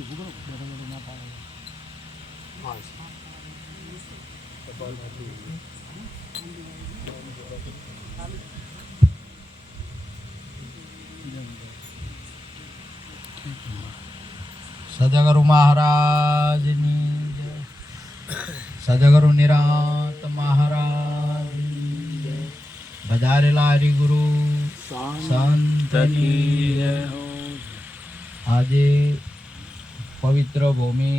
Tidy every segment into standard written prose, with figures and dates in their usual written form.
સદગુરુ મહારાજની જય. સદગુરુ નિરાંત મહારાજની જય. વધારેલા હરિગુરુ સંતની જય. આજે પવિત્ર ભૂમિ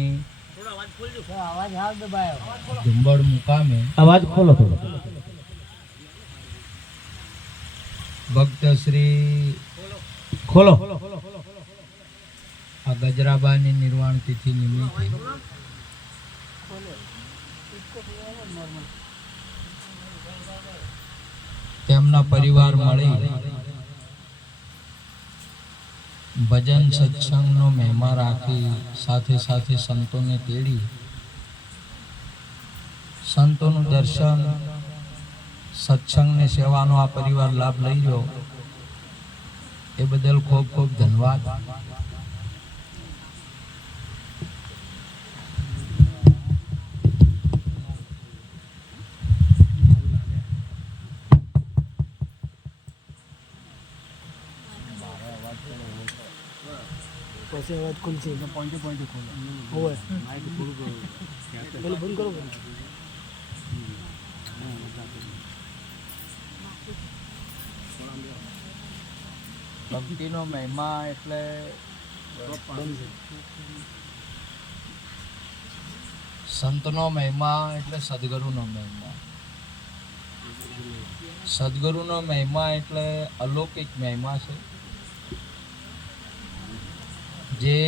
ઝુંબડ મુકામે અવાજ ખોલો થોડો. ભક્ત શ્રી ખોલો. આ ગજરાબાની નિર્વાણ તિથિ નિમિત્તે તેમના પરિવાર મળી ભજન સત્સંગનો મહિમા રાખી સાથે સાથે સંતોને તેડી સંતોનું દર્શન સત્સંગને સેવાનો આ પરિવાર લાભ લઈ રહ્યો એ બદલ ખૂબ ખૂબ ધન્યવાદ. પછી અવાજ ખુલશે પોઈન્ટ ખોલો હોય માઇક પૂરું કરો પેલું બંધ કરો. ભક્તિનો મહિમા એટલે સંતનો મહિમા એટલે સદગુરુનો મહિમા. સદગુરુનો મહિમા એટલે અલૌકિક મહિમા છે જે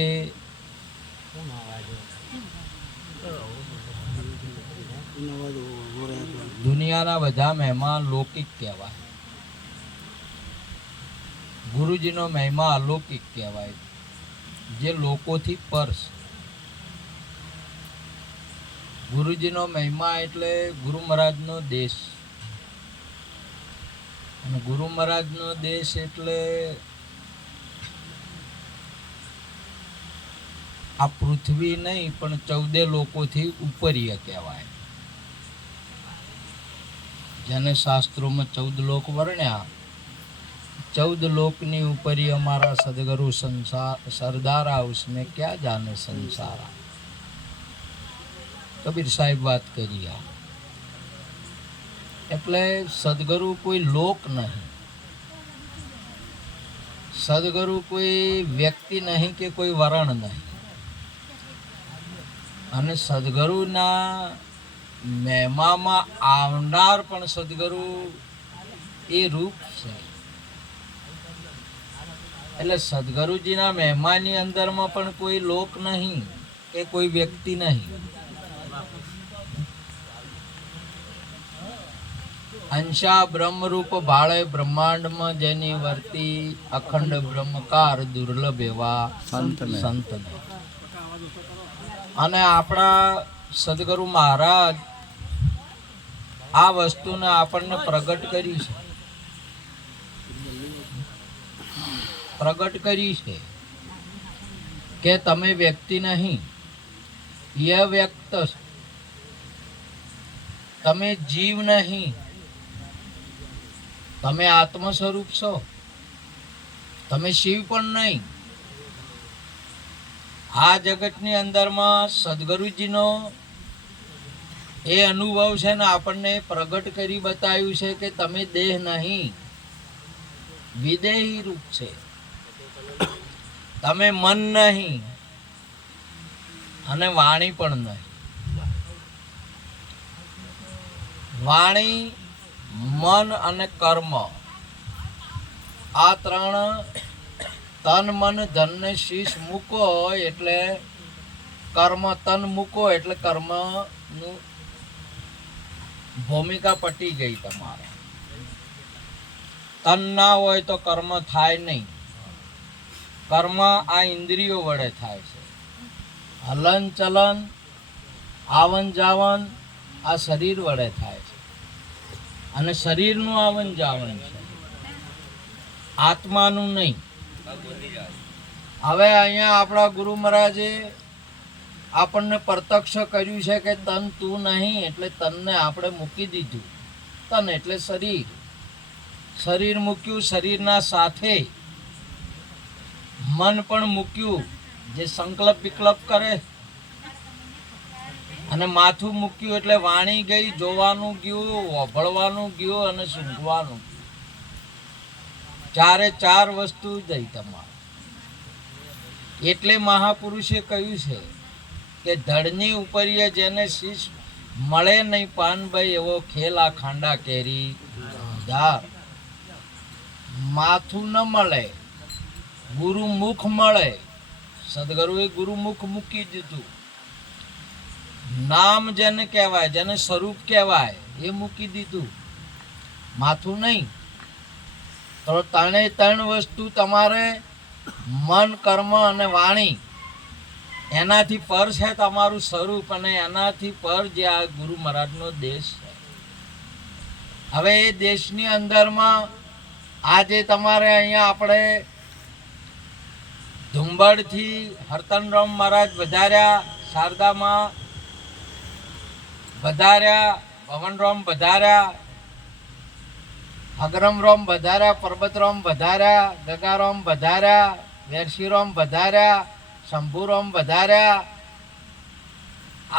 દુનિયાના બધા મહિમા લૌકિક કહેવાય. ગુરુજીનો મહિમા અલૌકિક કહેવાય જે લોકોથી પર છે. ગુરુજીનો મહિમા એટલે ગુરુ મહારાજનો દેશ અને ગુરુ મહારાજનો દેશ એટલે આ પૃથ્વી નહીં પણ 14 લોકોથી ઉપરીય કહેવાય. જેને શાસ્ત્રોમાં 14 લોક વર્ણ્યા 14 લોકની ઉપરી અમારા સદગુરુ સરદારા उसने क्या जाने संसारा. કબીર સાહેબ વાત કરી. એટલે સદગુરુ કોઈ લોક નહીં, સદગુરુ કોઈ વ્યક્તિ નહીં કે કોઈ વરણ નહીં. અને સદગુરુના મહિમામાં આવનાર પણ સદગુરુ એ રૂપ છે. એટલે સદગુરુજીના મહિમાની અંદરમાં પણ કોઈ લોક નહીં કે કોઈ વ્યક્તિ નહીં. અંશા બ્રહ્મરૂપ ભાળે બ્રહ્માંડમાં જેની વર્તી અખંડ બ્રહ્મકાર દુર્લભ એવા સંતને. અને આપણા સદગુરુ મહારાજ આ વસ્તુને આપણને પ્રગટ કરી છે. પ્રગટ કરી છે કે તમે વ્યક્તિ નહીં, એ વ્યક્ત છો. તમે જીવ નહીં, તમે આત્મ સ્વરૂપ છો. તમે શિવ પણ નહીં. આ જગતની અંદરમાં સદગુરુજીનો એ અનુભવ છે ને આપણને પ્રગટ કરી બતાવ્યું છે કે તમે દેહ નહીં, વિદેહી રૂપ છે. તમે મન નહીં અને વાણી પણ નહીં. વાણી, મન અને કર્મ આ ત્રણ તન મન ધન ને શીશ મૂકો એટલે કર્મ. તન મૂકો એટલે કર્મનું ભૂમિકા પટી ગઈ તમારે. તન ના હોય તો કર્મ થાય નહીં. કર્મ આ ઇન્દ્રિયો વડે થાય છે. હલન ચલન, આવન જાવન આ શરીર વડે થાય છે. અને શરીરનું આવન જાવન છે, આત્માનું નહીં. હવે અહીંયા આપણા ગુરુ મહારાજે આપણને પ્રત્યક્ષ કર્યું છે કે તન તું નહીં, એટલે તનને આપણે મૂકી દીધું. તન એટલે શરીર. શરીર મૂક્યું, શરીરના સાથે મન પણ મૂક્યું, જે સંકલ્પ વિકલ્પ કરે. અને માથું મૂક્યું એટલે વાણી ગઈ, જોવાનું ગયું, વભળવાનું ગયું અને સૂંઘવાનું ગયું. ચારે ચાર વસ્તુ જઈ તમારે. એટલે મહાપુરુષે કહ્યું છે કે ધડની ઉપરીએ જેને શીશ મળે નહીં પાનભાઈ, એવો ખેલા ખાંડા કેરી ધાર. માથું ન મળે, ગુરુમુખ મળે. સદગુરુએ ગુરુમુખ મૂકી દીધું. નામ જેને કહેવાય, જેને સ્વરૂપ કહેવાય, એ મૂકી દીધું, માથું નહીં. તો ત્રણ વસ્તુ તમારે મન, કર્મ અને વાણી, એનાથી પર છે તમારું સ્વરૂપ, અને એનાથી પર જે આ ગુરુ મહારાજનો દેશ છે. હવે એ દેશની અંદરમાં આજે તમારે અહીંયા આપણે ધુંબડથી હરતનરામ મહારાજ વધાર્યા, શારદામાં વધાર્યા, ભવનરામ વધાર્યા, અગ્રમરામ વધાર્યા, પર્વતરામ વધાર્યા, ગગારામ વધાર્યા, વેરશીરામ વધાર્યા, શંભુરામ વધાર્યા.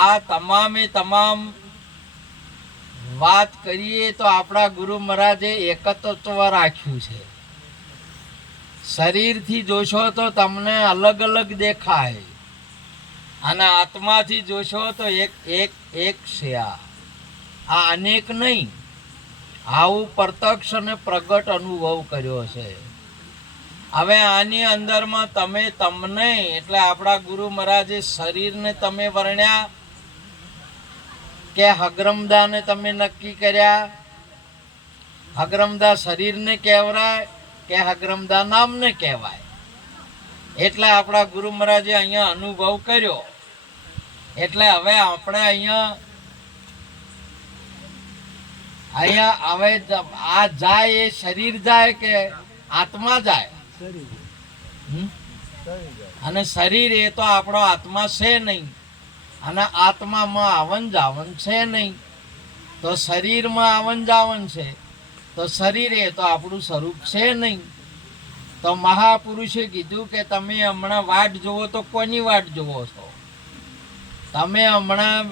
આ તમામે તમામ વાત કરીએ તો આપણા ગુરુ મહારાજે એકત્વ રાખ્યું છે. શરીરથી જોશો તો તમને અલગ અલગ દેખાય, અને આત્માથી જોશો તો એક એક એક છે. આ અનેક નહીં. આવું પ્રત્યક્ષ અને પ્રગટ અનુભવ કર્યો છે. હવે આની અંદરમાં તમને એટલે આપણા ગુરુ મહારાજે શરીરને તમે વર્ણ્યા કે હગ્રમદાને તમે નક્કી કર્યા. હગ્રમદા શરીરને કહેવાય કે હગ્રમદા નામને કહેવાય. એટલે આપણા ગુરુ મહારાજે અહીંયા અનુભવ કર્યો. એટલે હવે આપણે અહીંયા હવે આ જાય એ શરીર જાય કે આત્મા જાય? અને શરીર એ તો આપણો આત્મા છે નહીં, અને આત્મામાં આવન જાવન છે નહીં. તો શરીરમાં આવન જાવન છે, તો શરીર એ તો આપણું સ્વરૂપ છે નહીં. તો મહાપુરુષે કીધું કે તમે હમણાં વાટ જોવો તો કોની વાટ જોવો છો? તમે હમણાં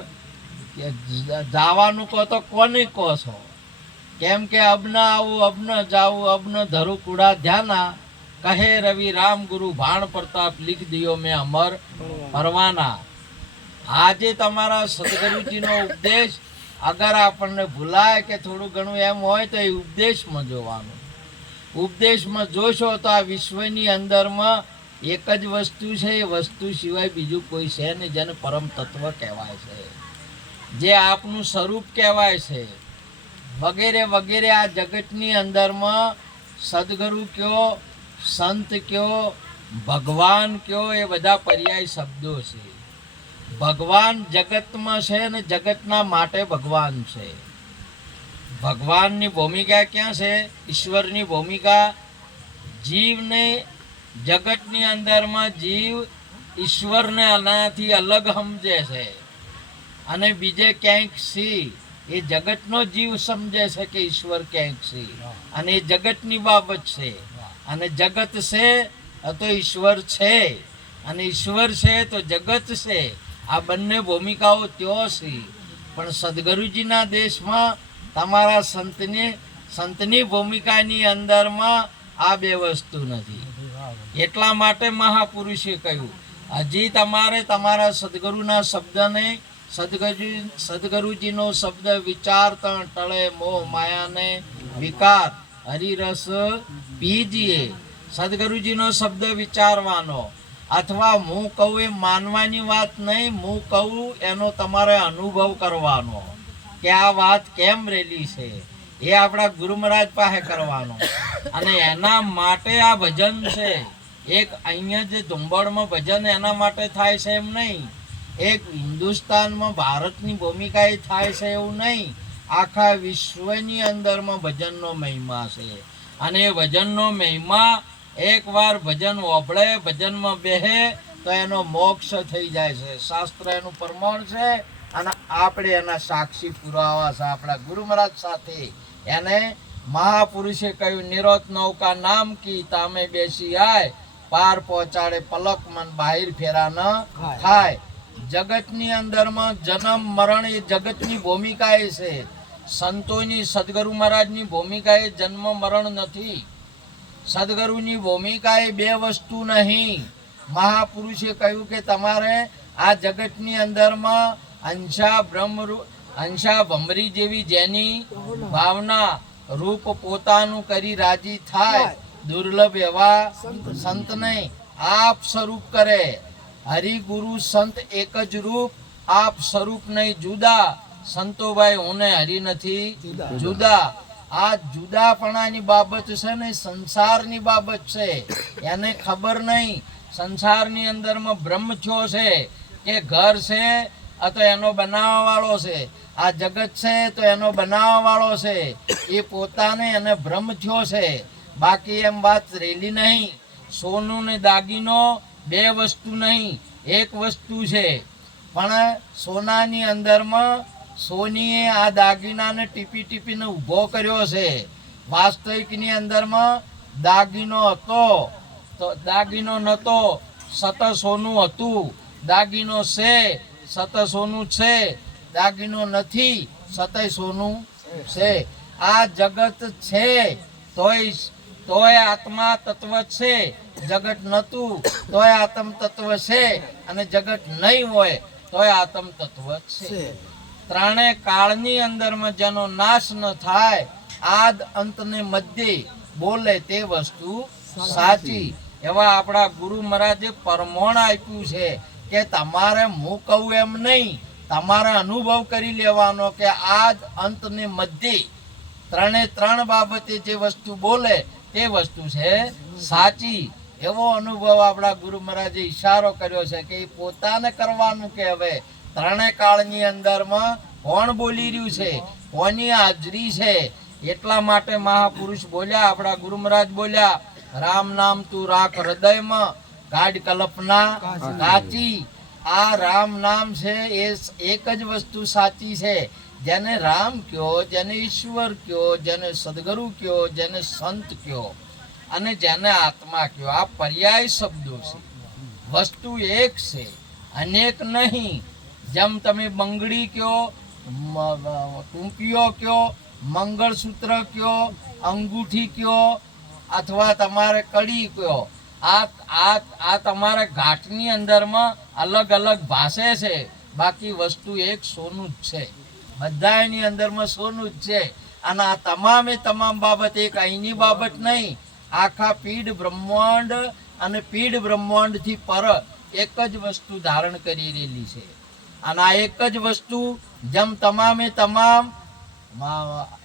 જવાનું કહો તો કોને કહો છો? કેમ કે અબ ન આવું, અબ ન જાવું, અબ ન ધરું કુડા ધ્યાના, કહે રવિ રામ ગુરુ ભાણ પ્રતાપ, લીખ દિયો મેં અમર પરવાના. આજે તમારા સદગુરુજીનો ઉપદેશ અગર આપણને ભૂલાય કે થોડું ઘણું એમ હોય તો એ ઉપદેશમાં જોવાનું. ઉપદેશમાં જોશો તો આ વિશ્વની અંદરમાં એક જ વસ્તુ છે. એ વસ્તુ સિવાય બીજું કોઈ છે નહીં, જેને પરમ તત્વ કહેવાય છે, જે આપનું સ્વરૂપ કહેવાય છે. વગેરે વગેરે આ જગતની અંદરમાં સદગુરુ કયો, સંત કયો, ભગવાન કયો, એ બધા પર્યાય શબ્દો છે. ભગવાન જગતમાં છે ને જગતના માટે ભગવાન છે. ભગવાનની ભૂમિકા ક્યાં છે? ઈશ્વરની ભૂમિકા જીવને જગતની અંદરમાં જીવ ઈશ્વરને આનાથી અલગ સમજે છે, અને બીજે ક્યાંક સી એ જગતનો જીવ સમજે છે કે ઈશ્વર ક્યાંક છે, અને એ જગતની બાબત છે. અને જગત છે તો ઈશ્વર છે, અને ઈશ્વર છે તો જગત છે. આ બંને ભૂમિકાઓ ત્યો છે. પણ સદગુરુજીના દેશમાં તમારા સંતની ભૂમિકાની અંદરમાં આ બે વસ્તુ નથી. એટલા માટે મહાપુરુષે કહ્યું હજી તમારે તમારા સદગુરુના શબ્દને, સદગુરુજીનો શબ્દ વિચારતા ટળે મોહ માયાને વિકાર, હરિરસ પીજીએ. સદગુરુજીનો શબ્દ વિચારવાનો, અથવા હું કહું એ માનવાની વાત નહીં, હું કહું એનો તમારે અનુભવ કરવાનો કે આ વાત કેમ રેલી છે, એ આપણા ગુરુ મહારાજ પાસે કરવાનો. અને એના માટે આ ભજન છે. એક અહીંયા જે ધુંબડમાં ભજન એના માટે થાય છે એમ નહીં, એક હિન્દુસ્તાનમાં ભારતની ભૂમિકા એ થાય છે એવું નહીં. આખા વિશ્વની અંદરમાં ભજનનો મહિમા છે, અને એ ભજનનો મહિમા એકવાર ભજન ઓભળે, ભજનમાં બેહે તો એનો મોક્ષ થઈ જાય છે. શાસ્ત્ર એનું પ્રમાણ છે અને આપણે એના સાક્ષી પુરાવા છે આપણા ગુરુ મહારાજ સાથે. એને મહાપુરુષે કહ્યું, નિરોત નૌકા નામ કી તામે બેસી આય, પાર પહોંચાડે પલક મન બાહિર ફેરા ન થાય. જગતની અંદરમાં જન્મ મરણ એ જગતની ભૂમિકા એ છે. સંતોની સદગુરુ મહારાજની ભૂમિકા એ જન્મ મરણ નથી. સદગુરુની ભૂમિકા એ બે વસ્તુ નહીં. મહાપુરુષે કહ્યું કે તમારે આ જગતની અંદરમાં અંશા ભમરી જેવી જેની ભાવના રૂપ પોતાનું કરી રાજી થાય, દુર્લભ એવા સંતને આપ સ્વરૂપ કરે. હરિગુરુ સંત એક જ રૂપ, આપ સ્વરૂપ નહીં જુદા. સંતોભાઈ હું ને હરિ નથી જુદા. આ જુદાપણાની બાબત છે ને સંસારની બાબત છે. એને ખબર નહીં સંસારની અંદરમાં બ્રહ્મ થયો છે કે ઘર છે તો એનો બનાવવા વાળો છે, આ જગત છે તો એનો બનાવવા વાળો છે. એ પોતાને એને ભ્રમ થયો છે, બાકી એમ વાત રેલી નહીં. સોનું ને દાગીનો બે વસ્તુ નહીં, એક વસ્તુ છે. પણ સોનાની અંદરમાં સોનીએ આ દાગીનાને ટીપી ટીપીને ઊભો કર્યો છે. વાસ્તવિકની અંદરમાં દાગીનો હતો તો દાગીનો નહોતો, સત સોનું હતું. દાગીનો છે સત સોનું છે, દાગીનો નથી સતય સોનું છે. આ જગત છે તોય આત્મા તત્વ છે, જગત નતું તોય આત્મ તત્વ છે, અને જગત નહીં હોય તોય આત્મ તત્વ છે. ત્રણે કાળની અંદરમાં જેનો નાશ ન થાય, આદ અંત ને મધ્ય બોલે તે વસ્તુ સાચી. એવા આપણા ગુરુ મહારાજે પરમોણ આપ્યું છે કે તમારે હું કહું એમ નહીં, તમારે અનુભવ કરી લેવાનો કે આદ અંત ને મધ્ય ત્રણે ત્રણ બાબતે જે વસ્તુ બોલે તે વસ્તુ છે સાચી. એવો અનુભવ આપણા ગુરુ મહારાજે ઈશારો કર્યો છે કે એ પોતાને કરવાનું કે હવે ત્રણે કાળની અંદરમાં કોણ બોલી રહ્યું છે, કોની હાજરી છે. એટલા માટે મહાપુરુષ બોલ્યા, આપણા ગુરુ મહારાજ બોલ્યા, રામ નામ તું રાખ હૃદયમાં, કાઢ કલ્પના કાચી. આ રામ નામ છે એ એક જ વસ્તુ સાચી છે. જેને રામ કયો, જેને ઈશ્વર કયો, જેને સદગુરુ કયો, જેને સંત કયો અને જેને આત્મા કયો, આ પર્યાય શબ્દો છે. વસ્તુ એક છે, અનેક નહીં. જેમ તમે બંગડી કયો, ટૂંકીઓ કયો, મંગળસૂત્ર કયો, અંગૂઠી કયો, અથવા તમારે કડી કયો, આ તમારે ઘાટની અંદરમાં અલગ અલગ ભાષે છે, બાકી વસ્તુ એક સોનું જ છે. બધાની અંદરમાં સોનું જ છે. અને આ તમામે તમામ બાબત એક અહીંની બાબત નહીં, આખા પીડ બ્રહ્માંડ અને પીડ બ્રહ્માંડથી પર એક જ વસ્તુ ધારણ કરી રહેલી છે. અને આ એક જ વસ્તુ જેમ તમામે તમામ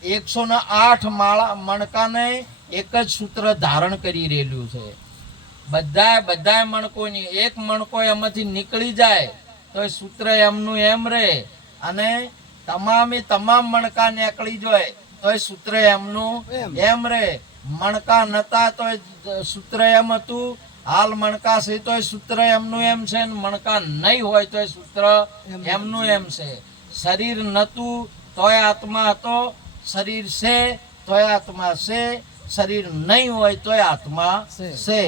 108 મણકાને એક જ સૂત્ર ધારણ કરી રહેલું છે. બધા મણકોની એક મણકો એમાંથી નીકળી જાય તો એ સૂત્ર એમનું એમ રહે, અને તમામે તમામ મણકા નીકળી જાય તો એ સૂત્ર એમનું એમ રહે. મણકા નતા તો સૂત્ર એમ હતું, હાલ મણકા છે તો સૂત્ર એમનું એમ છે, મણકા નહીં હોય તો સૂત્ર એમનું એમ છે. શરીર નતું તોય આત્મા હતો, શરીર છે તોય આત્મા છે, શરીર નહીં હોય તોય આત્મા છે.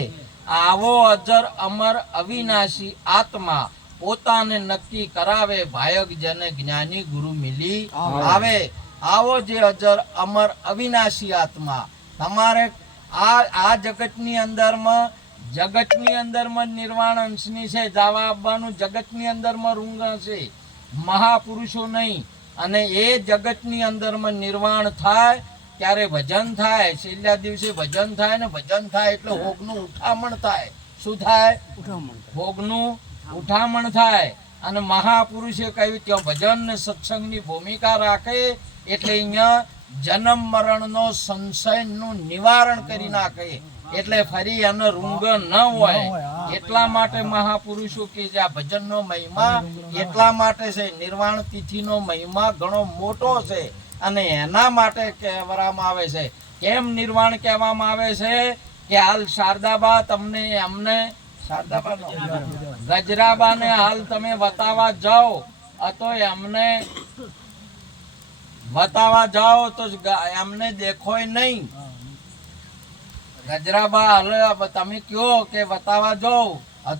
આવો અજર અમર અવિનાશી આત્મા પોતાને નક્કી કરાવે, ભાયક જેને જ્ઞાની ગુરુ મિલી આવે. આવો જે અજર અમર અવિનાશી આત્મા તમારે આ જગતની અંદરમાં નિર્વાણ અંશની છે. જવા આવવાનું જગતની અંદરમાં રૂંગણ છે, મહાપુરુષો નહીં. અને એ જગતની અંદરમાં નિર્વાણ થાય ત્યારે ભજન થાય. છેલ્લા દિવસે ભજન થાય ને ભજન થાય એટલે ભોગનું ઉઠામણ થાય. શું થાય? ભોગનું ઉઠામણ થાય. અને મહાપુરુષે કહ્યું ત્યાં ભજન ને સત્સંગની ભૂમિકા રાખે એટલે અહીંયા જન્મ મરણનો સંશયનું નિવારણ કરી નાખે, એટલે ફરી એનો રૂંગ ન હોય. એટલા માટે મહાપુરુષો કે જે આ ભજનનો મહિમા એટલા માટે છે. નિર્વાણ તિથિનો મહિમા ઘણો મોટો છે અને એના માટે કહેવામાં આવે છે. કેમ નિર્વાણ કહેવામાં આવે છે? કે હાલ શારદાબા તમને અમને શારદાબા ગજરાબાને હાલ તમે બતાવવા જાઓ તો એમને બતાવવા જાઓ તો એમને દેખોય નહીં. ગજરાબા હાલ તમે કયો કે બતાવવા જાઓ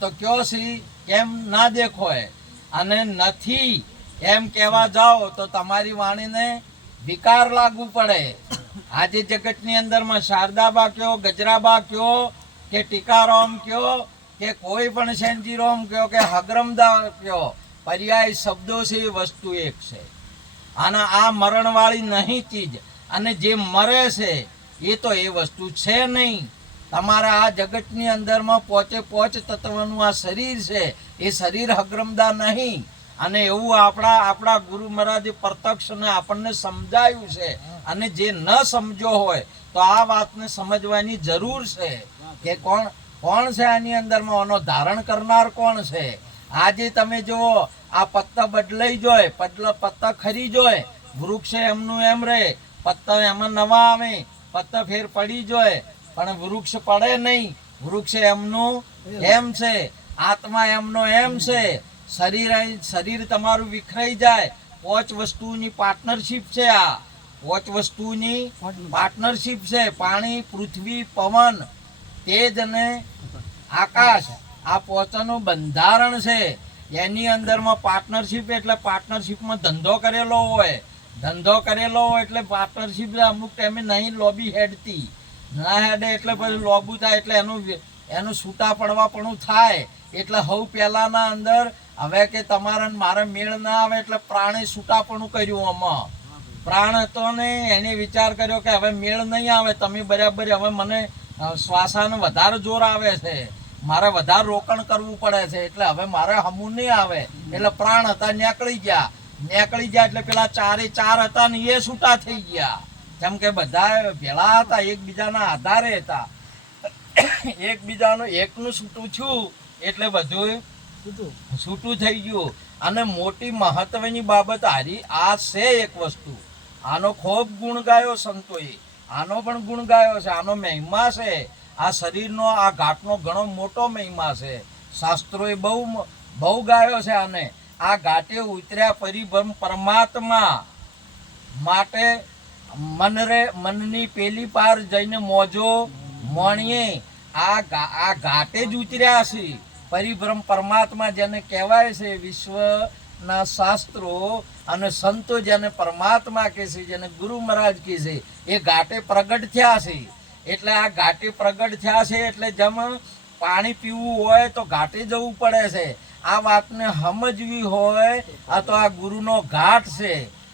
તો કયો સી કેમ ના દેખોય, અને નથી એમ કહેવા જાઓ તો તમારી વાણીને વિકાર લાગુ પડે. આજે જગતની અંદરમાં શારદાબા કયો, ગજરાબા કયો કે ટીકારામ કયો કે કોઈ પણ સેનજીરામ કયો કે હગરમદા કયો, પર્યાય શબ્દો છે એ વસ્તુ એક છે. અને આ મરણવાળી નહીં ચીજ, અને જે મરે છે એ તો એ વસ્તુ છે નહીં. તમારા આ જગતની અંદરમાં પોચ તત્વનું આ શરીર છે, એ શરીર હગરમદા નહીં. અને એવું આપણા ગુરુ મહારાજે પ્રત્યક્ષને આપણને સમજાયું છે. અને જે ન સમજો હોય તો આ વાતને સમજવાની જરૂર છે કે કોણ છે આની અંદરમાં, આનો ધારણ કરનાર કોણ છે. આજે તમે જુઓ આ પત્તા બદલાઈ જોય, પત્તા ખરી જોય, વૃક્ષ એમનું એમ રહે, પત્તા એમાં નવા આવે, પત્તા ફેર પડી જોય, પણ વૃક્ષ પડે નહીં. વૃક્ષ એમનું એમ છે, આત્મા એમનો એમ છે. શરીર તમારું વિખરાઈ જાય. પોચ વસ્તુની પાર્ટનરશિપ છે. આ પોચ વસ્તુની પાર્ટનરશિપ છે. પાણી, પૃથ્વી, પવન, તેજ અને આકાશ, આ પોચનું બંધારણ છે. એની અંદરમાં પાર્ટનરશિપ એટલે પાર્ટનરશિપમાં ધંધો કરેલો હોય. ધંધો કરેલો હોય એટલે પાર્ટનરશિપ અમુક ટાઈમે નહીં લોબી હેડતી, ના હેડે એટલે પછી લોબુ થાય એટલે એનું છૂટા પડવા પણ થાય. એટલે હવ પહેલાના અંદર હવે કે તમારે મારે મેળ ના આવે એટલે પ્રાણે છૂટાપણું કર્યું. આમાં પ્રાણ હતો ને એને વિચાર કર્યો કે હવે મેળ નહીં આવે, તમે બરાબર હવે મને શ્વાસાને વધારે જોર આવે છે, મારે વધારે રોકણ કરવું પડે છે, એટલે હવે મારે હમું નહીં આવે. એટલે પ્રાણ હતા નીકળી ગયા એટલે પેલા ચારે ચાર હતા ને એ છૂટા થઈ ગયા. જેમ કે બધા ભેળા હતા, એકબીજાના આધારે હતા, એકબીજાનું એકનું છૂટું છું એટલે બધું છૂટું થઈ ગયું. અને મોટી મહત્વની બાબત હારી આ છે એક વસ્તુ. આનો ખૂબ ગુણ ગાયો સંતોએ, આનો પણ ગુણ ગાયો છે. આનો મહિમા છે, આ શરીરનો આ ઘાટનો ઘણો મોટો મહિમા છે. શાસ્ત્રોએ બહુ ગાયો છે આને. આ ઘાટે ઉતર્યા પરિબ્રહ્મ પરમાત્મા માટે મનની પેલી પાર જઈને મોજો મોણીએ આ ઘાટે જ ઉતર્યા છે. પરિબ્રહ્મ પરમાત્મા જેને કહેવાય છે, વિશ્વના શાસ્ત્રો અને સંતો જેને પરમાત્મા કહે છે, જેને ગુરુ મહારાજ કહે છે, એ ઘાટે પ્રગટ થયા છે. એટલે આ ઘાટે પ્રગટ થયા છે એટલે જેમ પાણી પીવું હોય તો ઘાટે જવું પડે છે. આ વાતને સમજવી હોય આ તો આ ગુરુનો ઘાટ છે.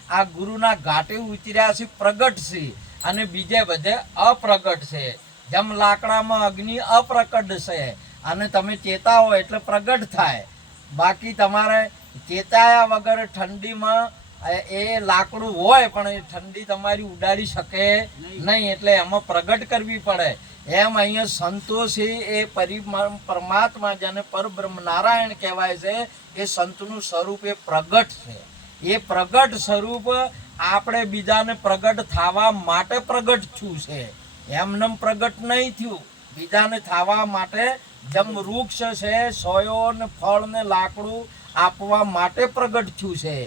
આ ગુરુના ઘાટે ઉતર્યા છે, પ્રગટ છે, અને બીજે બધે અપ્રગટ છે. જેમ લાકડામાં અગ્નિ અપ્રકટ છે, અને તમે ચેતાવો એટલે પ્રગટ થાય. બાકી તમારે ચેતાયા વગર ઠંડીમાં એ લાકડું હોય પણ એ ઠંડી તમારી ઉડાડી શકે નહીં, એટલે એમાં પ્રગટ કરવી પડે. એમ અહીંયા સંતો છે એ પરમાત્મા જેને પરબ્રહ્મ નારાયણ કહેવાય છે, એ સંતનું સ્વરૂપ એ પ્રગટ છે. એ પ્રગટ સ્વરૂપ આપણે બીજાને પ્રગટ થવા માટે પ્રગટ થયું છે, એમનેમ પ્રગટ નહીં થયું. બીજાને થવા માટે જેમ વૃક્ષ છે સોયો ને ફળ ને લાકડું આપવા માટે પ્રગટ થયું છે,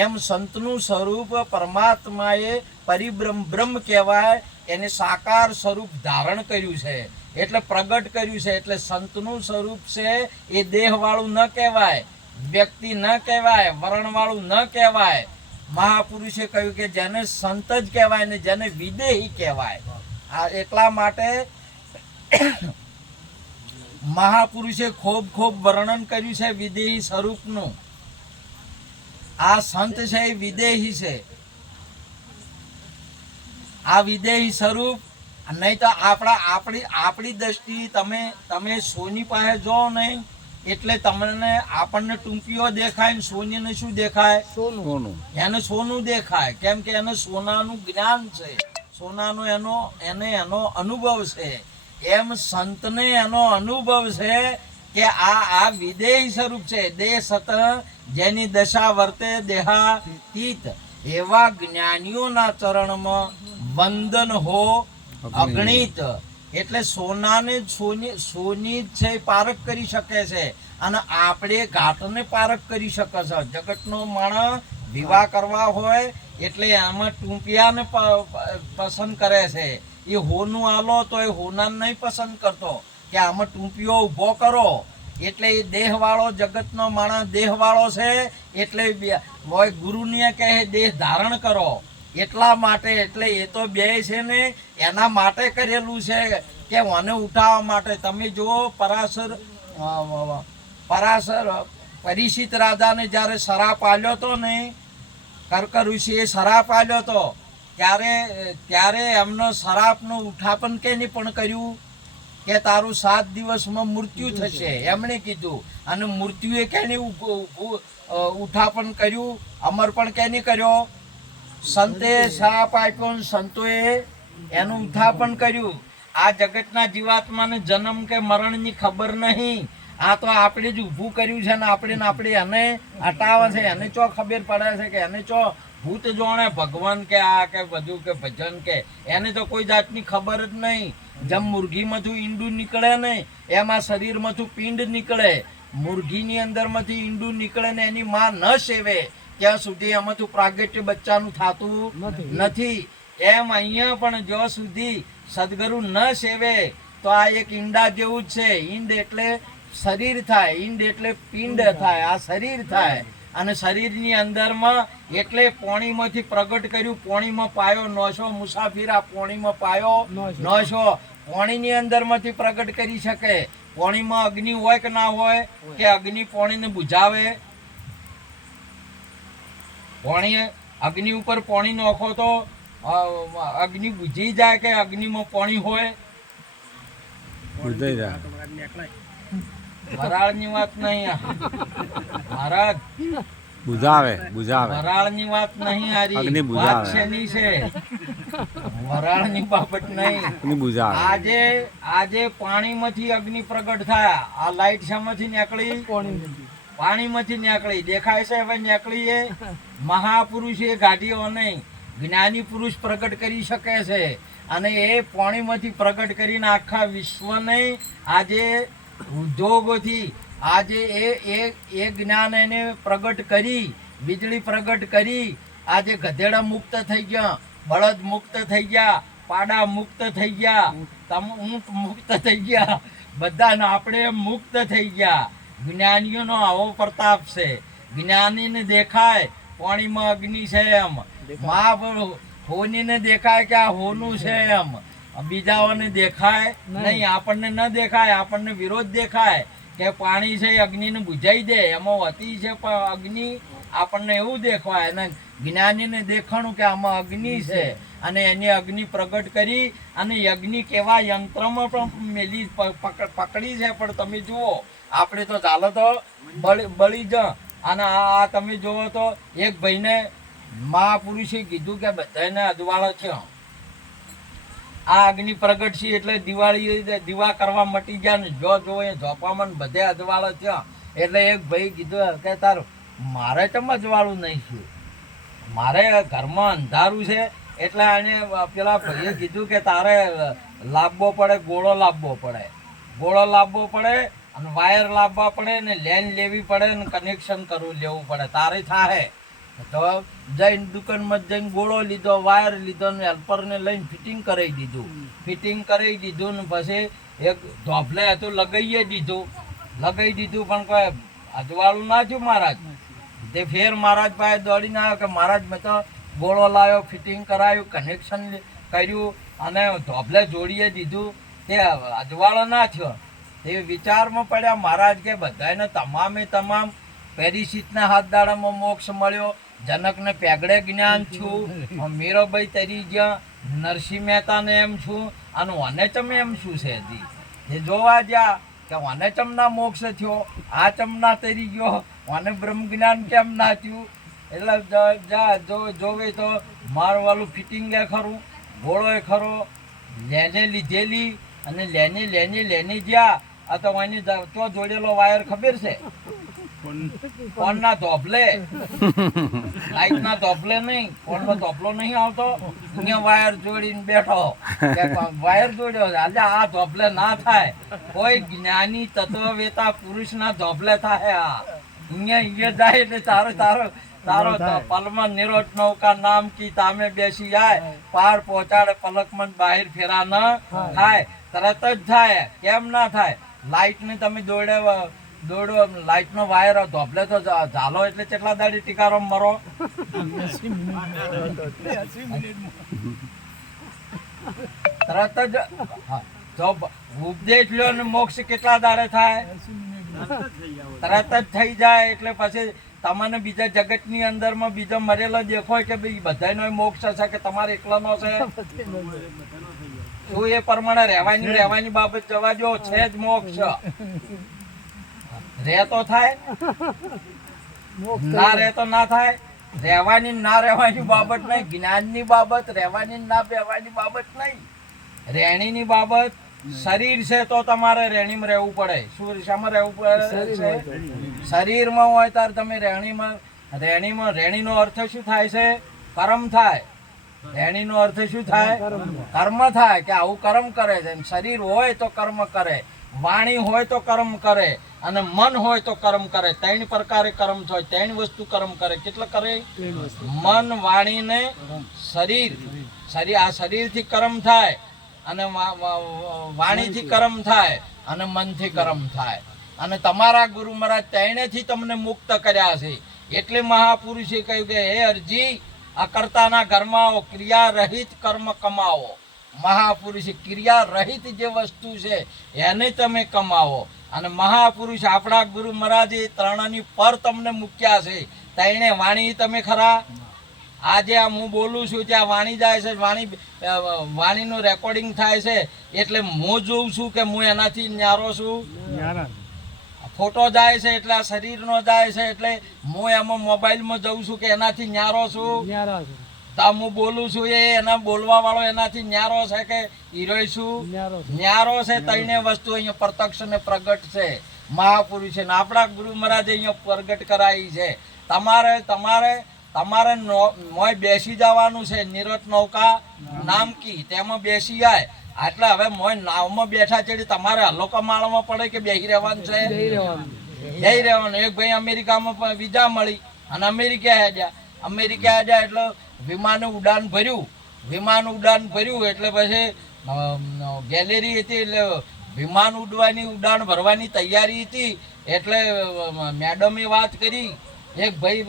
એમ સંતનું સ્વરૂપ પરમાત્માએ બ્રહ્મ કહેવાય, એને સાકાર સ્વરૂપ ધારણ કર્યું છે એટલે પ્રગટ કર્યું છે. એટલે સંતનું સ્વરૂપ છે એ દેહવાળું ન કહેવાય, વ્યક્તિ ન કહેવાય, વર્ણવાળું ન કહેવાય. મહાપુરુષે કહ્યું કે જેને સંત જ કહેવાય ને જેને વિદેહી કહેવાય. આ એટલા માટે મહાપુરુષે ખૂબ વર્ણન કર્યું છે વિદેહી સ્વરૂપનું. આ સંત છે એ વિદેહી છે. આ વિદેહી સ્વરૂપ નહીં તો આપણી દ્રષ્ટિ તમે સોની પાસે જો નહીં એટલે આપણને ટૂંકીઓ દેખાય ને સોનીને શું દેખાય? સોનું. એને સોનું દેખાય. કેમ કે એને સોનાનું જ્ઞાન છે, સોનાનો એનો અનુભવ છે. એમ સંતને એનો અનુભવ છે કે આ વિદેહી સ્વરૂપ છે. દેહ સત જેની દશા વર્તે દેહાતીત એવા જ્ઞાનીઓના ચરણમાં વંદન હો અગણિત. એટલે સોનાને સોની જ છે એ પારખ કરી શકે છે અને આપણે ઘાટને પારખ કરી શકે છે. જગતનો માણસ વિવાહ કરવા હોય એટલે આમાં ટૂંપિયાને પસંદ કરે છે. એ હોનું આલો તો એ હોનાને નહીં પસંદ કરતો કે આમાં ટૂંપિયો ઊભો કરો. એટલે એ દેહવાળો જગતનો માણસ દેહવાળો છે એટલે ગુરુને કહે દેહ ધારણ કરો. એટલા માટે એટલે એ તો બે છે ને એના માટે કરેલું છે કે મને ઉઠાવવા માટે. તમે જુઓ પરીક્ષિત રાજાને જ્યારે શરાપ આલ્યો હતો ને, કર્ક ઋષિએ શરાપ આલ્યો હતો ત્યારે એમનો શરાપનું ઉઠાપન કેને પણ કર્યું કે તારું 7 દિવસમાં મૃત્યુ થશે એમણે કીધું. અને મૃત્યુએ કેને ઉઠાપન કર્યું, અમરપણ કેને કર્યો? સંતે શાપ આપ્યો ને સંતોએ એનું ઉત્થાપન કર્યું. આ જગતના જીવાત્માને જન્મ કે મરણની ખબર નહીં. આ તો આપણે જ ઊભું કર્યું છે ને આપણે એને હટાવે છે. એને ચો ખબર પડે છે કે એને ચો ભૂત જોણે ભગવાન કે આ કે બધું કે ભજન કે એને તો કોઈ જાતની ખબર જ નહીં. જેમ મુરઘીમાંથી ઈંડું નીકળે ને એમ આ શરીરમાંથી પિંડ નીકળે. મુરઘીની અંદરમાંથી ઈંડું નીકળે ને એની માં ન સેવે ત્યાં સુધી એમાંથી પ્રાગટ્ય બચ્ચાનું થતું નથી. એમ અહીંયા પણ જ્યાં સુધી સદગુરુ ન સેવે તો આ એક ઈંડા જેવું જ છે. ઈંડ એટલે શરીર થાય, ઈંડ એટલે પિંડ થાય, આ શરીર થાય. અને શરીરની અંદરમાં એટલે પોણીમાંથી પ્રગટ કર્યું. પોણીમાં પાયો નોશો મુસાફિર, આ પોણીમાં પાયો નોશો પોણીની અંદરમાંથી પ્રગટ કરી શકે. પોણીમાં અગ્નિ હોય કે ના હોય કે અગ્નિ પોણીને બુઝાવે? અગ્નિ ઉપર પાણી નાખો તો અગ્નિ બુઝી જાય કે અગ્નિમાં પાણી હોય? વરાળની વાત નહીં મહારાજ, વરાળની વાત નહીં. હારી વાત શેની છે? વરાળની બાબત નહીં. આજે પાણીમાંથી અગ્નિ પ્રગટ થયા. આ લાઈટ શામાંથી નીકળી? પાણીમાંથી નીકળી. દેખાય છે હવે નીકળી. એ મહાપુરુષ એ ગાડીઓ નહીં, જ્ઞાની પુરુષ પ્રગટ કરી શકે છે. અને એ પાણીમાંથી પ્રગટ કરીને આખા વિશ્વને આજે ઉદ્યોગોથી આજે એ જ્ઞાન એને પ્રગટ કરી, વીજળી પ્રગટ કરી. આજે ગધેડા મુક્ત થઈ ગયા, બળદ મુક્ત થઈ ગયા, પાડા મુક્ત થઈ ગયા, ઊંટ મુક્ત થઈ ગયા, બધાને આપણે મુક્ત થઈ ગયા. જ્ઞાનીઓનો આવો પ્રતાપ છે. જ્ઞાનીને દેખાય પાણીમાં અગ્નિ છે એમ, હોનીને દેખાય કે આ હોનું છે એમ, બીજાઓને દેખાય નહીં. આપણને ન દેખાય, આપણને વિરોધ દેખાય કે પાણી છે અગ્નિને બુઝાઈ દે, એમાં હતી છે પણ અગ્નિ. આપણને એવું દેખાય. અને જ્ઞાનીને દેખાણું કે આમાં અગ્નિ છે અને એની અગ્નિ પ્રગટ કરી અને અગ્નિ કેવા યંત્રમાં પણ મેલી પકડી છે. પણ તમે જુઓ આપણે તો ચાલો તો બળી જ. અને આ તમે જુઓ તો એક ભાઈને મહાપુરુષે કીધું કે બધાને અજવાળો છે. આ અગ્નિ પ્રગટ છે એટલે દીવા કરવા મટી ગયા ને જો એ ઝોપામાં બધે અજવાળો છે. એટલે એક ભાઈ કીધું કે તાર મારે ચમ અજવાળું નહીં છું, મારે ઘરમાં અંધારું છે. એટલે એને પેલા ભાઈએ કીધું કે તારે લાવવો પડે, ગોળો લાવવો પડે, અને વાયર લાવવા પડે ને લેન લેવી પડે ને કનેક્શન લેવું પડે તારે થાય. તો જઈને દુકાનમાં જઈને ગોળો લીધો, વાયર લીધો ને હેલ્પરને લઈને ફિટિંગ કરાવી દીધું. ને પછી એક ધોફલે હતું લગાવી દીધું પણ કોઈ અજવાળું ના થયું. મહારાજ તે ફેર મહારાજ પાસે દોડીને આવ્યો કે મહારાજ મેં તો ગોળો લાવ્યો, ફિટિંગ કરાવ્યું, કનેક્શન કર્યું અને ધોફલે જોડીએ દીધું, તે અજવાળો ના થયો. એ વિચારમાં પડ્યા. મહારાજ કે બધાને તમામ પેરીસીતના હાથ દાડામાં મોક્ષ મળ્યો, જનકને પેગડે જ્ઞાન છું, મીરાબાઈ તરી ગયા, નરસિંહ મહેતાને એમ છું, અને ઓને ચમે એમ શું છે? એ જોવા જ્યાં કે ઓને ચમના મોક્ષ થયો, આ ચમના તરી ગયો, ઓને બ્રહ્મ જ્ઞાન કેમ ના થયું? એટલે જોવે તો મારું વાલું ફિટિંગ એ ખરું, ઘોડો એ ખરો, લેને લીધેલી અને લેની જ્યાં આ તો એની તો જોડેલો વાયર ખબર છે? ફોન ના ધોપલે લાઈટ ના ધોપલે નહીં, ફોન નો ધોપલો નહીં આવતો, અહીંયા વાયર જોડીને બેઠો વાયર જોડ્યો છે. આજે આ ધોપલે ના થાય, કોઈ જ્ઞાની તત્વવેતા પુરુષ ના ધોપલે થાય. આ અહીંયા જાય એટલે તારો તારો તારો પલમાં નિરોટ નૌકા નામ કી તામે બેસી જાય, પાર પહોંચાડે પલકમાં બહાર ફેરા ન થાય, તરત જ થાય. કેમ ના થાય? લાઈટ ને તમે દોડો લાઈટ નો વાયર ધોપલે તો ઝાલો એટલે કેટલા દાડી ટીકારો મરો? તરત જ જો ઉપદેશ લ્યો ને મોક્ષ કેટલા દાડે થાય? તરત જ થઈ જાય. એટલે પછી તમને બીજા જગતની અંદરમાં બીજો મરેલો દેખો કે ભાઈ બધાનો મોક્ષ હશે કે તમારે એકલાનો છે? શું એ પ્રમાણે રહેવાની બાબત જવા જો, છે જ મોક્ષ. રે તો થાય, ના રે તો ના થાય. રહેવાની ના રહેવાની બાબત નહીં, જ્ઞાનની બાબત, રહેવાની ના રહેવાની બાબત નહીં. રહેણીની બાબત શરીર છે તો તમારે રહેણીમાં રહેવું પડે. શું શામાં રહેવું પડે છે? શરીરમાં હોય ત્યારે તમે રહેણીનો અર્થ શું થાય છે? કર્મ થાય. રહેણીનો અર્થ શું થાય? કર્મ થાય. કે આવું કર્મ કરે છે. શરીર હોય તો કર્મ કરે, વાણી હોય તો કર્મ કરે, અને મન હોય તો કર્મ કરે. ત્રણ પ્રકારે કર્મ થાય, ત્રણ વસ્તુ કર્મ કરે. કેટલા કરે? મન, વાણી ને શરીર. આ શરીરથી કર્મ થાય, અને વાણીથી કર્મ થાય, અને મનથી કર્મ થાય. અને તમારા ગુરુ મહારાજ ત્રણેયથી તમને મુક્ત કર્યા છે. એટલે મહાપુરુષે કહ્યું કે હે અરજી, અકર્તાના ઘરમાં ક્રિયા રહિત કર્મ કમાવો. મહાપુરુષ ક્રિયા રહિત જે વસ્તુ છે એને તમે કમાવો. અને મહાપુરુષ આપણા ગુરુ મહારાજે ત્રણની પર તમને મૂક્યા છે. ત્રણે વાણી તમે ખરા? આજે આ હું બોલું છું ત્યાં વાણી જાય છે, વાણીનું રેકોર્ડિંગ થાય છે. એટલે હું જોઉં છું કે હું એનાથી ન્યારો છું. ફોટો જાય છે એટલે આ શરીરનો જાય છે, એટલે હું એમાં મોબાઈલમાં જઉં છું કે એનાથી ન્યારો છું. તો હું બોલું છું એના બોલવા વાળો એનાથી ન્યારો છે કે હીરોય છું? ન્યારો છે. ત્રણે વસ્તુ અહીંયા પ્રત્યક્ષ ને પ્રગટ છે મહાપુરુષે. આપણા ગુરુ મહારાજે અહીંયા પ્રગટ કરાવી છે. તમારે મોય બેસી જવાનું છે. નિરત નૌકા નામ કી, તેમાં બેસી જાય. એટલે હવે મોય નાવમાં બેઠા છે, તમારે હલોકા માળમાં પડે કે બેસી રહેવાનું છે? બેસી રહેવાનું. એક ભાઈ અમેરિકામાં વિઝા મળી અને અમેરિકા હેડ્યા એટલે વિમાનનું ઉડાન ભર્યું. એટલે પછી ગેલેરી હતી, એટલે વિમાન ઉડાન ભરવાની તૈયારી હતી. એટલે મેડમે વાત કરી, એક ભાઈ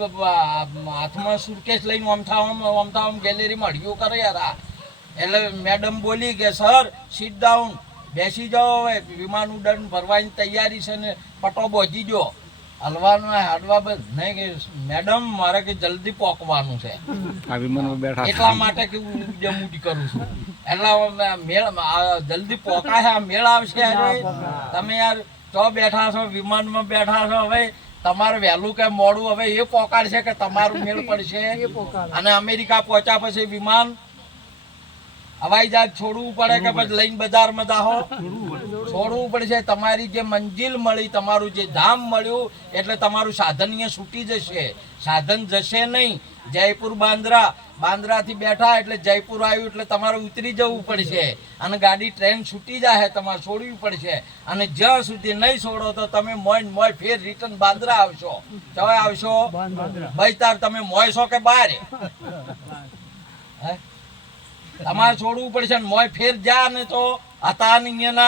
હાથમાં સુટકેસ લઈને ઓમથામ ગેલેરીમાં હડિયું કરે યાર. એટલે મેડમ બોલી કે સર સીટ ડાઉન, બેસી જાઓ, હવે વિમાન ઉડાન ભરવાની તૈયારી છે ને પટો બોજી દો. હલવાનું હાડવા નહીં કે મેડમ મારે કે જલ્દી પોકવાનું છે, એટલા માટે કે જમુટી કરું છું. એટલે મેળ જલ્દી પોકાય, મેળ આવશે. તમે યાર તો બેઠા છો, વિમાનમાં બેઠા છો, હવે તમારે વહેલું કે મોડું હવે એ પોકાડશે કે તમારું મેળ પડશે. અને અમેરિકા પહોંચ્યા પછી વિમાન હવાઈ જહાજ છોડવું પડે કે પછી લઈને બજારમાં જાઓ? છોડવું પડશે. તમારી જે મંજિલ મળી, તમારું જે ધામ મળ્યું, એટલે તમારું સાધન અહીંયા છૂટી જશે. સાધન જશે નહીં. જયપુર બાંદ્રાથી બેઠા એટલે જયપુર આવ્યું એટલે તમારે ઉતરી જવું પડશે. અને ગાડી ટ્રેન છૂટી જાય, તમારે છોડવી પડશે. અને જ્યાં સુધી નહીં છોડો તો તમે મોય ફેર રિટર્ન બાંદ્રા આવશો. ક્યાં આવશો? ભાઈ તાર તમે મોય છો કે બહાર? તમારે છોડવું પડશે. મોય ફેર જા ને તો હતા નહીં,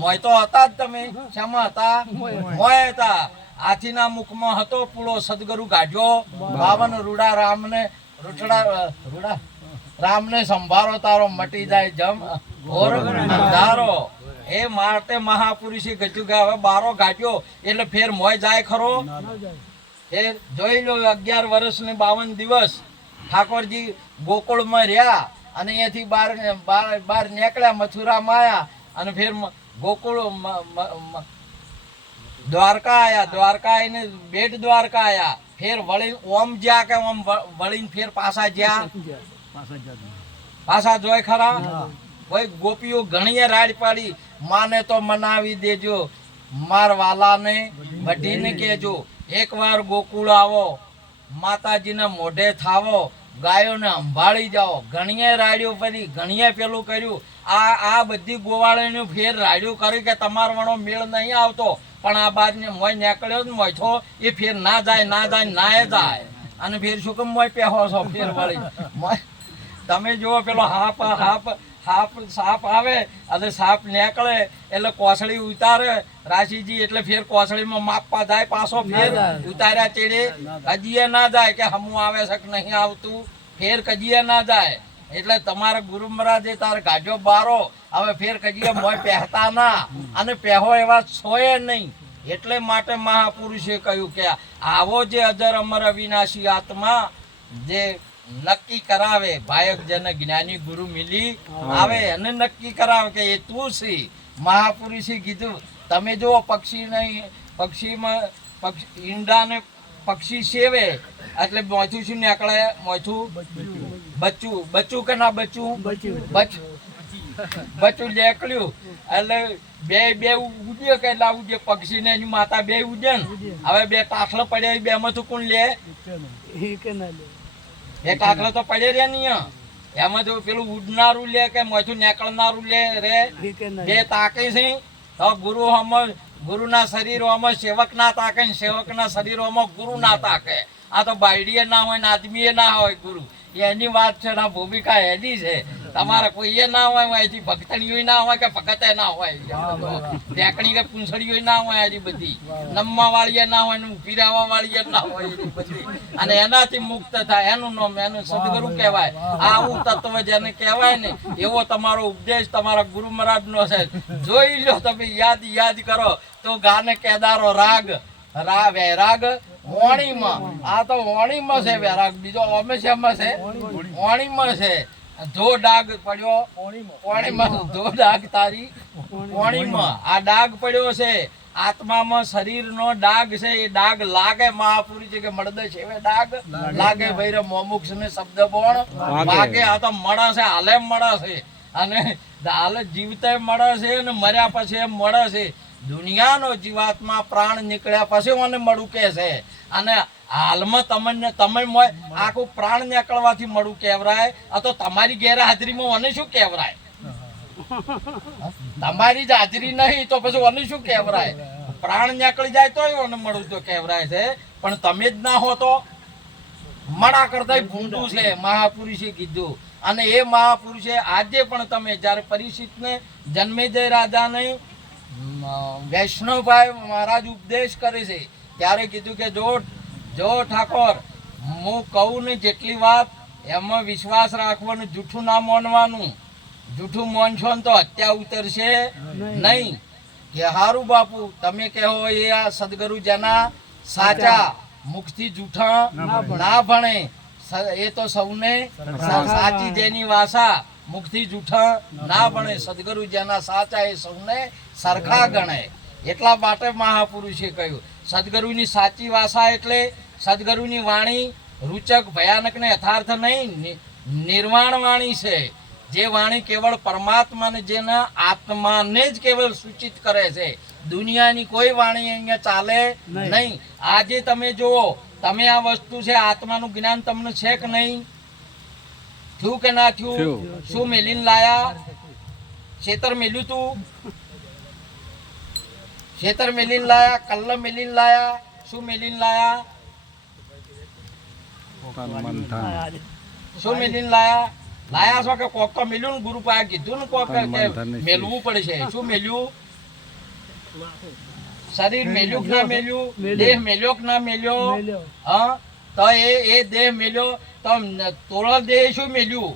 મોય તો હતા જ. તમે શામાં હતા? મોય હતા. હાથીના મુખમાં હતો પૂળો સદગુરુ કાઢ્યો, 52 રૂડા રામને સંભારો, તારો મટી જાય જમ ઓર અંધારો. એ માટે મહાપુરુષે ગજુ કે હવે બારો ગાઢ્યો એટલે ફેર મોય જાય ખરો? ફેર જોઈ લો. 11 વર્ષ ને 52 દિવસ ઠાકોરજી ગોકુળમાં રહ્યા, અને અહીંયાથી બહાર નીકળ્યા, મથુરામાં આવ્યા, અને ફેર ગોકુળ દ્વારકા આવ્યા. દ્વારકા આવીને બેટ દ્વારકા આવ્યા. ફેર વળીને ઓમ જ્યાં કે ઓમ વળીને ફેર પાછા જ્યાં પાછા જોય ખરા? કોઈ ગોપીઓ ઘણીએ રાડ પાડી, માને તો મનાવી દેજો, માર વાલાને વઢીને કહેજો. એકવાર ગોકુળ આવો, માતાજીને મોઢે થાવો, ગાયોને સંભાળી જાઓ, ઘણીએ રાડ્યું ફરી, ઘણીએ પેલું કર્યું. આ બધી ગોવાળીનું ફેર રાડ્યું કર્યું કે તમારો વણો મેળ નહીં આવતો, પણ આ બાજને મોય નીકળ્યો ને મોયથો એ ફેર ના જાય ના જાય. અને ફેર શું કેમ મોય પહેવો છો ફેર વળી તમે જુઓ પેલો સાપ આવે અને સાપ નીકળે એટલે કોસળી ઉતારે રાશિજી, એટલે ફેર કોસળીમાં માપવા જાય, પાછો ફેર ઉતાર્યા ચેડે કજીએ ના જાય કે હમું આવે છે કે નહીં આવતું, ફેર કજીએ ના જાય. એટલે તમારા ગુરુ મહારાજે તારે ગાજો બારો, હવે ફેર કજીએ મોય પહેતા ના, અને પહેવો એવા છોય નહીં. એટલે માટે મહાપુરુષે કહ્યું કે આવો જે અજર અમર અવિનાશી આત્મા જે નક્કી કરાવે, ભાયક જન જ્ઞાની ગુરુ મિલી આવે અને નક્કી કરાવે કે એ તું છે. મહાપુરુષે કીધું તમે જુઓ પક્ષી નહીં, પક્ષીમાં ઈંડાને પક્ષી સેવે એટલે મોથું શું નીકળે, મોથું બચ્ચું કે ના બચ્ચું નીકળ્યું એટલે બે ઉડ્યો કે એટલે ઉડે પક્ષી ને એની માતા બે ઉડે ને. હવે બે કાખલો પડ્યા, બે માંથી કોણ લે? એ કાખલો તો પડે રે નહીં, એમાં તો પેલું ઉડનારું લે કે મોથું નીકળનારું લે રે, બે તાકે છે. તો ગુરુના શરીરોમાં સેવક ના તાકે ને સેવકના શરીરોમાં ગુરુ ના તાકે. આ તો બાયડીએ ના હોય ને આદમીએ ના હોય ગુરુ, એની વાત છે. ના ભૂમિકા એની છે. તમારે કોઈએ ના હોય, અહીંથી ભક્તણીઓ ના હોય કે ભગતે ના હોય, ટેકણી કે પૂંછડીઓ ના હોય, એની બધી નમવા વાળીએ ના હોય ને ઉભી રહેવા વાળીએ ના હોય એની બધી. અને એનાથી મુક્ત થાય એનું નામ, એનું સદગુરુ કહેવાય. આવું તત્વ જેને કહેવાય ને એવો તમારો ઉપદેશ તમારા ગુરુ મહારાજ નો છે. જોઈ લો તમે, યાદ કરો તો ગાને કેદારો રાગ વૈરાગ વાણીમાં. આ તો વાણીમાં છે વૈરાગ, બીજો અમે શેમાં છે? વાણીમાં છે. ધો ડાગ પડ્યો વાણીમાં, ધો ડાગ તારી વાણીમાં. આ ડાગ પડ્યો છે આત્મામાં, શરીરનો ડાગ છે. એ ડાગ લાગે, મહાપુરુષ છે કે મળદે છે એવે ડાગ લાગે. ભૈર મોમુક્ષ ને શબ્દ બોણ વાગે. આ તો મળે છે, હાલે મળે છે, અને હાલે જીવતે મળે છે અને મર્યા પછી એમ મળે છે. દુનિયાનો જીવાત્મા પ્રાણ નીકળ્યા પછી મને મળું કે છે, અને હાલમાં તમે આખું પ્રાણ નીકળવાથી મળું કહેવરાય. આ તો તમારી ગેરહાજરીમાં મને શું કહેવરાય? તમારી જ હાજરી નહીં તો પછી મને શું કહેવરાય? પ્રાણ નીકળી જાય તો મને મળું તો કહેવરાય છે, પણ તમે જ ના હો તો મળા કરતા ભૂંડું છે, મહાપુરુષે કીધું. અને એ મહાપુરુષે આજે પણ તમે જ્યારે પરીક્ષિતને જન્મેજય રાજાને વૈષ્ણવભાઈ મહારાજ ઉપદેશ કરે છે ત્યારે કીધું કે જો ઠાકોર, હું કહું ને જેટલી વાત એમાં વિશ્વાસ રાખવાનો, જૂઠું ના માનવાનું. જૂઠું માનશો ને તો હત્યા ઉતરશે નહીં. કે હારું બાપુ તમે કહો એ આ સદગુરુ જેના સાચા, મુખથી જૂઠા ના ભણે, એ તો સૌને સાચી જેની વાસા, મુખથી જૂઠા ના ભણે. સદગુરુ જેના સાચા એ સૌને સરખા ગણે. એટલા માટે મહાપુરુષે કહ્યું સદગુરુની સાચી વાસા એટલે સદગુરુની વાણી રૂચક, ભયાનક ને યથાર્થ નહીં, નિર્વાણ વાણી છે. જે વાણી કેવળ પરમાત્માને, જેના આત્માને જ કેવળ સૂચિત કરે છે. દુનિયાની કોઈ વાણી અહીંયા ચાલે નહીં. આજે તમે જુઓ, તમે આ વસ્તુ છે આત્માનું જ્ઞાન તમને છે કે નહીં? થયું કે ના થયું? શું મેલીને લાયા? ખેતર મેલ્યું તું? ખેતર મેલીને લાયા? કલ્લ મેલીને લાયા? શું મેલીને લાયા? શું મેલીને લાયા છો કે કોક તો મેલ્યું ને? ગુરુ પાસે કીધું ને કોક કે મેલવું પડશે. શું મેલ્યું? શરીર મેલ્યું કે ના મેલ્યું? દેહ મેલ્યો કે ના મેલ્યો? હા, તો એ દેહ મેલ્યો તો તોળો દેહ શું મેલ્યું?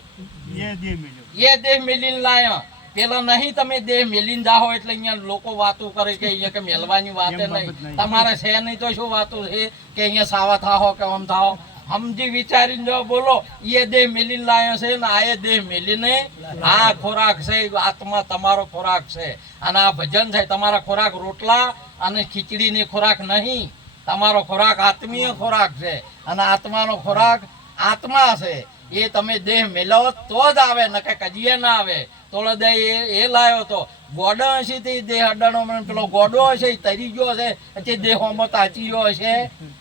એ દેહ મેલીને લાયા. પેલા નહીં તમે દેહ મેલીને જાઓ એટલે અહીંયા લોકો વાતો કરે કે અહીંયા કે મેલવાની વાત નહીં. તમારે છે નહીં તો શું વાતો છે કે અહીંયા સાવા થાઓ કે આમ થાઓ? સમજી વિચારીને જો બોલો. એ દેહ મેલીને લાયા છે ને આ એ દેહ મેલીને આ ખોરાક છે. આત્મા તમારો ખોરાક છે, અને આ ભજન છે. તમારા ખોરાક રોટલા અને ખીચડીની ખોરાક નહીં. તમારો ખોરાક આત્મીય ખોરાક છે, અને આત્માનો ખોરાક આત્મા છે. એ તમે દેહ મેળવો તો જ આવે, ન કે કજીએ ના આવે. તોળે દે એ લાયો તો ગોડો હશે તે દેહ અડાડો મને પેલો ગોડો હશે એ તરી ગયો હશે તે દેહોમાં તાચી ગયો હશે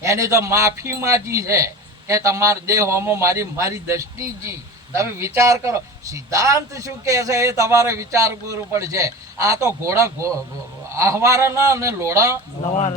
એને તો માફી માંગી છે કે તમારા દેહોમાં મારી દ્રષ્ટિજી તમે વિચાર કરો સિદ્ધાંત શું કહે છે એ તમારે વિચાર કરવું પડશે આ તો ઘોડા આહવારના અને લોડા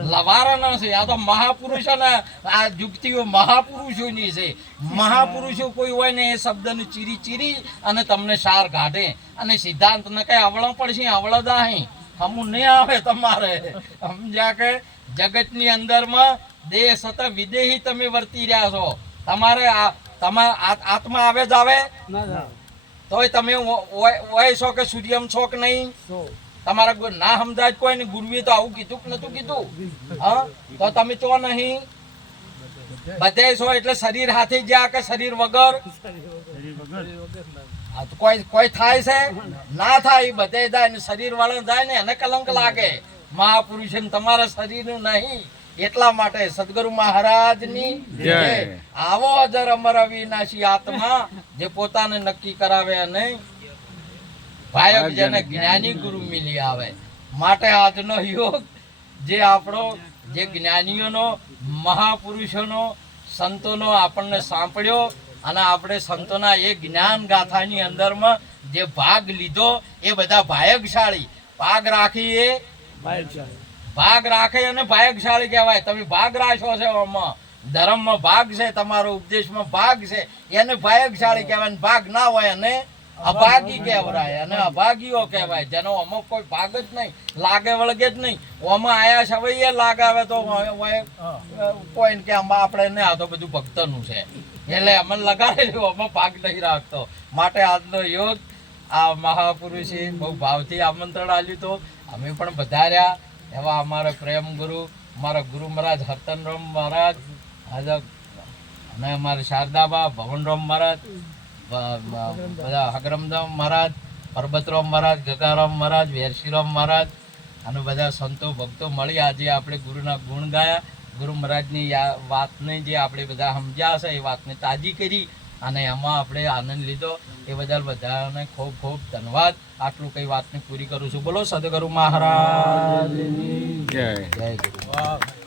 લવારના છે આ તો મહાપુરુષોના આ યુક્તિઓ મહાપુરુષોની છે મહાપુરુષો કોઈ હોય ને એ શબ્દને ચીરી અને તમને સાર કાઢે અને સિદ્ધાંત ને કઈ અવળો પડશે અવળદા અહીં હમું નહીં આવે તમારે સમજ્યા કે જગતની અંદરમાં દેહ સતત વિદેહી તમે વર્તી રહ્યા છો તમારે તમારા આત્મા આવે જ આવે તોય તમે હોય છો કે સૂર્યમ છો કે નહીં તમારા ના સમજાય કોઈ ને ગુરુએ તો આવું કીધું કે નતું કીધું હા તો તમે તો નહીં બધે છો એટલે શરીર હાથે ગયા કે શરીર વગર કોઈ થાય છે ના થાય બધે જાય ને શરીર વાળા જાય ને એને કલંક લાગે મહાપુરુષ તમારા શરીર નું નહીં એટલા માટે સદગુરુ મહારાજની જય આવો અજર અમર અવિનાશી આત્મા જે પોતાને નક્કી કરાવે અને ભાયક જેને જ્ઞાની ગુરુ મિલી આવે માટે આજનો યોગ જે આપણો જે જ્ઞાનીઓનો મહાપુરુષોનો સંતોનો આપણને સાંભળ્યો અને આપણે સંતોના એ જ્ઞાન ગાથાની અંદરમાં જે ભાગ લીધો એ બધા ભાયકશાળી ભાગ રાખી એ ભાગ રાખે અને ભાયકશાળી કહેવાય તમે ભાગ રાખ્યો છે આમાં ધર્મમાં ભાગ છે તમારો ઉપદેશમાં ભાગ છે એને ભાયકશાળી કહેવાય ભાગ ના હોય અને અભાગી કહેવાય અને અભાગીઓ કહેવાય જેનો અમુક કોઈ ભાગ જ નહીં લાગે વળગે જ નહીં ઓમાં આયા છે હવે એ લાગાવે તો કોઈ કે આમાં આપણે ને આ તો બધું ભક્તનું છે એટલે અમને લગાડેલું આમાં ભાગ નહીં રાખતો માટે આજનો યોગ આ મહાપુરુષે બહુ ભાવથી આમંત્રણ આપ્યું તો અમે પણ વધાર્યા એવા અમારા પ્રેમ ગુરુ અમારા ગુરુ મહારાજ હરતનરામ મહારાજ અને અમારા શારદાબા ભવનરામ મહારાજ બધા હગરમધામ મહારાજ પરબતરામ મહારાજ ગગારામ મહારાજ વેરશીરામ મહારાજ અને બધા સંતો ભક્તો મળી આજે આપણે ગુરુના ગુણ ગાયા ગુરુ મહારાજની વાતને જે આપણે બધા સમજ્યા હશે એ વાતને તાજી કરી અને એમાં આપણે આનંદ લીધો એ બદલ બધાને ખૂબ ખૂબ ધન્યવાદ આટલું કઈ વાતને પૂરી કરું છું બોલો સદગુરુ મહારાજ જય જય ગુરુ.